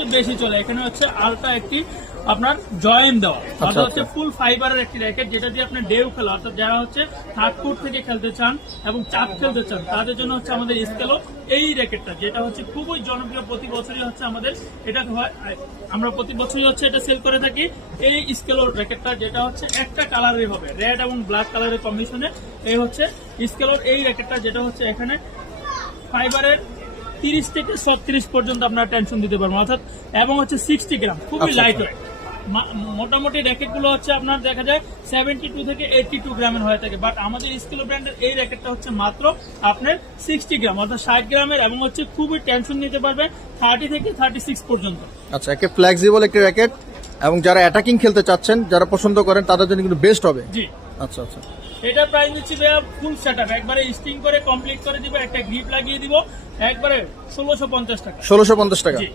সবচেয়ে বেশি চলে। এখানে হচ্ছে আলট্রা একটি আপনার জয়েন দেওয়া, অর্থাৎ হচ্ছে ফুল ফাইবারের একটি র্যাকেট, যেটা দিয়ে আপনার ডেউ খেলা, অর্থাৎ যারা হচ্ছে হার্ড কোর্ট থেকে খেলতে চান এবং চাপ খেলতে চান তাদের জন্য হচ্ছে আমাদের স্কেলো এই র্যাকেটটা, যেটা হচ্ছে খুবই জনপ্রিয়। প্রতি বছরই হচ্ছে আমাদের এটা আমরা প্রতি বছরই হচ্ছে এটা সেল করে থাকি। এই স্কেলো র্যাকেটটা যেটা হচ্ছে একটা কালারের হবে, রেড এবং ব্ল্যাক কালারের কম্বিনেশনে। এই হচ্ছে স্কেলোর এই র্যাকেটটা, যেটা হচ্ছে এখানে ফাইবারের 30 থেকে 36 পর্যন্ত আপনারা টেনশন দিতে পারবেন, অর্থাৎ এবং হচ্ছে 60 গ্রাম, খুবই লাইট ওয়েট। মোটামুটি র্যাকেট গুলো হচ্ছে আপনার দেখা যায় 72 থেকে 82 গ্রামের হয়ে থাকে, বাট আমাদের স্কেলো ব্র্যান্ডের এই র্যাকেটটা হচ্ছে মাত্র আপনার 60 গ্রাম, অর্থাৎ 60 গ্রামের, এবং হচ্ছে খুবই টেনশন নিতে পারবে 30 থেকে 36 পর্যন্ত। আচ্ছা, একটা ফ্লেক্সিবল একটি র্যাকেট, এবং যারা অ্যাটাকিং খেলতে চাচ্ছেন, যারা পছন্দ করেন তাদের জন্য কিন্তু বেস্ট হবে। জি, আচ্ছা আচ্ছা। এটা প্রাইস দিচ্ছি ভাইয়া ফুল সেটআপ, একবারে স্টিং করে কমপ্লিট করে দিব, একটা গ্রিপ লাগিয়ে দিব, একবারে 1650 টাকা। 1650 টাকা। জি।